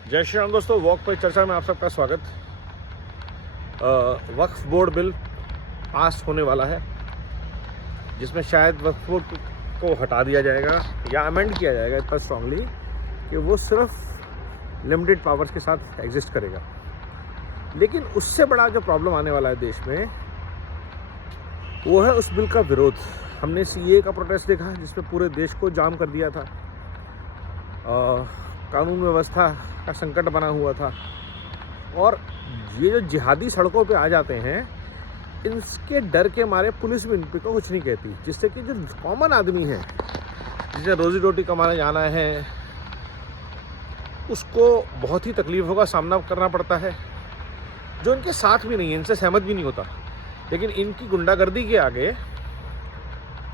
जय श्री राम दोस्तों, वॉक पे चर्चा में आप सबका स्वागत। वक्फ बोर्ड बिल पास होने वाला है, जिसमें शायद वक्फ बोर्ड को हटा दिया जाएगा या अमेंड किया जाएगा इतना स्ट्रांगली कि वो सिर्फ लिमिटेड पावर्स के साथ एग्जिस्ट करेगा। लेकिन उससे बड़ा जो प्रॉब्लम आने वाला है देश में, वो है उस बिल का विरोध। हमने सीए का प्रोटेस्ट देखा, जिसमें पूरे देश को जाम कर दिया था। कानून व्यवस्था का संकट बना हुआ था। और ये जो जिहादी सड़कों पे आ जाते हैं, इनके डर के मारे पुलिस भी इन पे को कुछ नहीं कहती, जिससे कि जो कॉमन आदमी है, जिसे रोजी रोटी कमाने जाना है, उसको बहुत ही तकलीफ़ों का सामना करना पड़ता है। जो इनके साथ भी नहीं है, इनसे सहमत भी नहीं होता, लेकिन इनकी गुंडागर्दी के आगे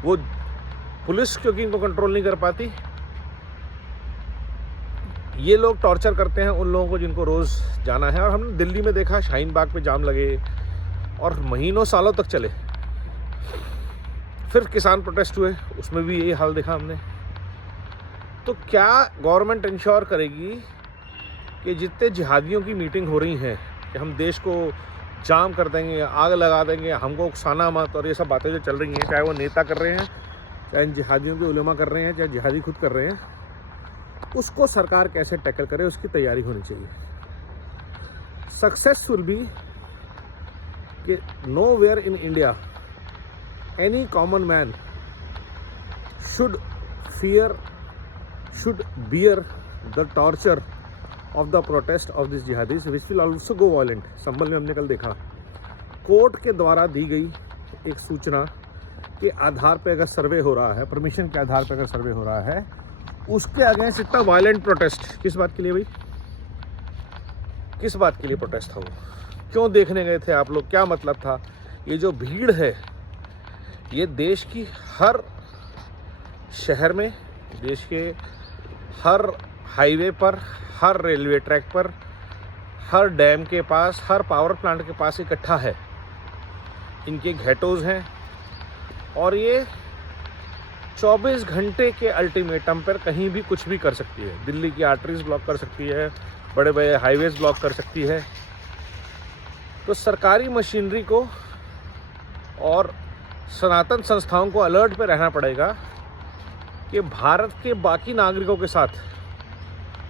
वो पुलिस क्योंकि इनको कंट्रोल नहीं कर पाती, ये लोग टॉर्चर करते हैं उन लोगों को जिनको रोज़ जाना है। और हमने दिल्ली में देखा, शाहीन बाग पे जाम लगे और महीनों सालों तक चले। फिर किसान प्रोटेस्ट हुए, उसमें भी यही हाल देखा हमने। तो क्या गवर्नमेंट इंश्योर करेगी कि जितने जिहादियों की मीटिंग हो रही हैं कि हम देश को जाम कर देंगे, आग लगा देंगे, हमको उकसाना मत, और ये सब बातें जो चल रही हैं, चाहे वो नेता कर रहे हैं, चाहे इन जिहादियों के उलेमा कर रहे हैं, चाहे जिहादी खुद कर रहे हैं, उसको सरकार कैसे टैकल करे, उसकी तैयारी होनी चाहिए। सक्सेस विल बी कि nowhere in India any common man should bear the torture of the protest of this jihadis which will also go violent. Sambhal में हमने कल देखा, कोर्ट के द्वारा दी गई एक सूचना के आधार पर अगर सर्वे हो रहा है, परमिशन के आधार पर अगर सर्वे हो रहा है, उसके अगेंस्ट इतना वायलेंट प्रोटेस्ट किस बात के लिए भाई? किस बात के लिए प्रोटेस्ट था? वो क्यों देखने गए थे आप लोग? क्या मतलब था? ये जो भीड़ है, ये देश की हर शहर में, देश के हर हाईवे पर, हर रेलवे ट्रैक पर, हर डैम के पास, हर पावर प्लांट के पास इकट्ठा है। इनके घेटोज हैं और ये 24 घंटे के अल्टीमेटम पर कहीं भी कुछ भी कर सकती है। दिल्ली की आर्टरीज ब्लॉक कर सकती है, बड़े बड़े हाईवेज ब्लॉक कर सकती है। तो सरकारी मशीनरी को और सनातन संस्थाओं को अलर्ट पे रहना पड़ेगा कि भारत के बाकी नागरिकों के साथ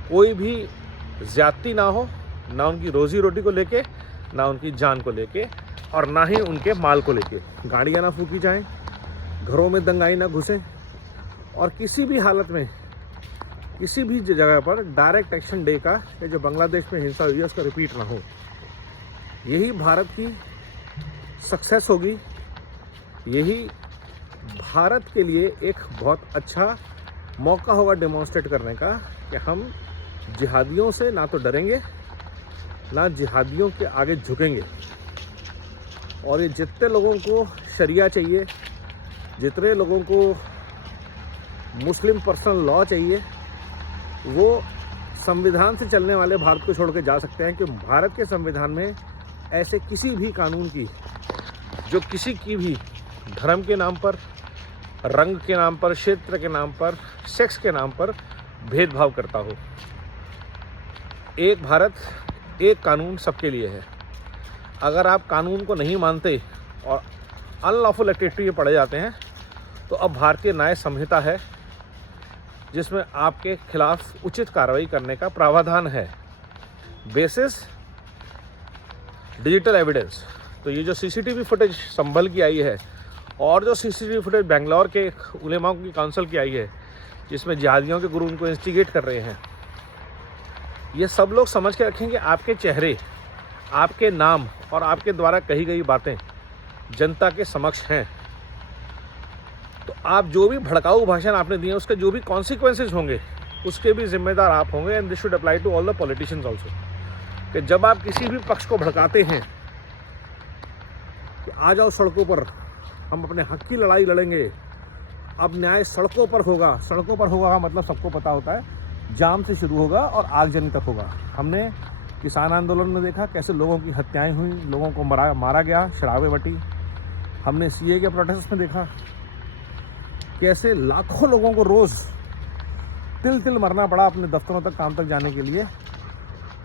कोई भी ज़्यादती ना हो, ना उनकी रोजी रोटी को लेके, ना उनकी जान को लेके, और ना ही उनके माल को लेके। गाड़ियाँ ना फूकी जाएं, घरों में दंगाई ना घुसें, और किसी भी हालत में किसी भी जगह पर डायरेक्ट एक्शन डे का, जो बांग्लादेश में हिंसा हुई है, उसका रिपीट ना हो। यही भारत की सक्सेस होगी। यही भारत के लिए एक बहुत अच्छा मौका होगा डेमोन्स्ट्रेट करने का कि हम जिहादियों से ना तो डरेंगे, ना जिहादियों के आगे झुकेंगे। और ये जितने लोगों को शरिया चाहिए, जितने लोगों को मुस्लिम पर्सनल लॉ चाहिए, वो संविधान से चलने वाले भारत को छोड़ के जा सकते हैं। कि भारत के संविधान में ऐसे किसी भी कानून की, जो किसी की भी धर्म के नाम पर, रंग के नाम पर, क्षेत्र के नाम पर, सेक्स के नाम पर भेदभाव करता हो। एक भारत, एक कानून सबके लिए है। अगर आप कानून को नहीं मानते और अनलॉफुल एक्टिविटी में पड़े जाते हैं, तो अब भारतीय न्याय संहिता है, जिसमें आपके खिलाफ उचित कार्रवाई करने का प्रावधान है, बेसिस डिजिटल एविडेंस। तो ये जो सीसीटीवी फुटेज संभल की आई है, और जो सीसीटीवी फुटेज बेंगलोर के उलेमाओं की काउंसिल की आई है, जिसमें जिहादियों के गुरु उनको इंस्टिगेट कर रहे हैं, ये सब लोग समझ के रखें कि आपके चेहरे, आपके नाम और आपके द्वारा कही गई बातें जनता के समक्ष हैं। तो आप जो भी भड़काऊ भाषण आपने दिए, उसके जो भी कॉन्सिक्वेंसेज होंगे, उसके भी जिम्मेदार आप होंगे। And this should apply to all the politicians also, कि जब आप किसी भी पक्ष को भड़काते हैं कि आ जाओ सड़कों पर, हम अपने हक की लड़ाई लड़ेंगे, अब न्याय सड़कों पर होगा। सड़कों पर होगा का मतलब सबको पता होता है, जाम से शुरू होगा और आगजनी तक होगा। हमने किसान आंदोलन में देखा कैसे लोगों की हत्याएं हुई, लोगों को मारा गया, शराबें बटी। हमने सीए के प्रोटेस्ट में देखा कैसे लाखों लोगों को रोज़ तिल तिल मरना पड़ा अपने दफ्तरों तक, काम तक जाने के लिए।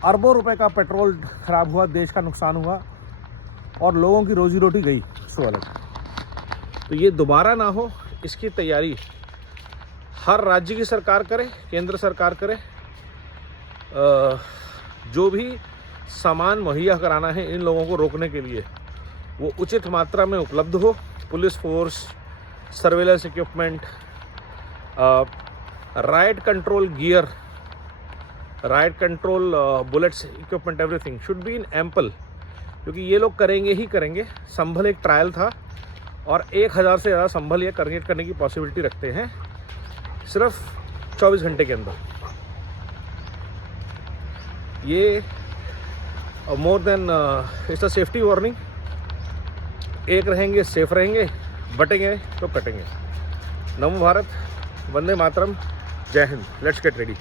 अरबों रुपए का पेट्रोल खराब हुआ, देश का नुकसान हुआ और लोगों की रोजी रोटी गई, सो अलग। तो ये दोबारा ना हो, इसकी तैयारी हर राज्य की सरकार करे, केंद्र सरकार करे। जो भी सामान मुहैया कराना है इन लोगों को रोकने के लिए वो उचित मात्रा में उपलब्ध हो। Police force, surveillance equipment, right control gear, right control bullets equipment, everything should be in ample, क्योंकि ये लोग करेंगे ही करेंगे। संभल एक ट्रायल था और 1000 से ज़्यादा संभल ये करने की पॉसिबिलिटी रखते हैं सिर्फ 24 घंटे के अंदर। ये more than it's a safety warning. एक रहेंगे सेफ रहेंगे, बटेंगे तो कटेंगे। नमो भारत, वंदे मातरम, जय हिंद, लेट्स गेट रेडी।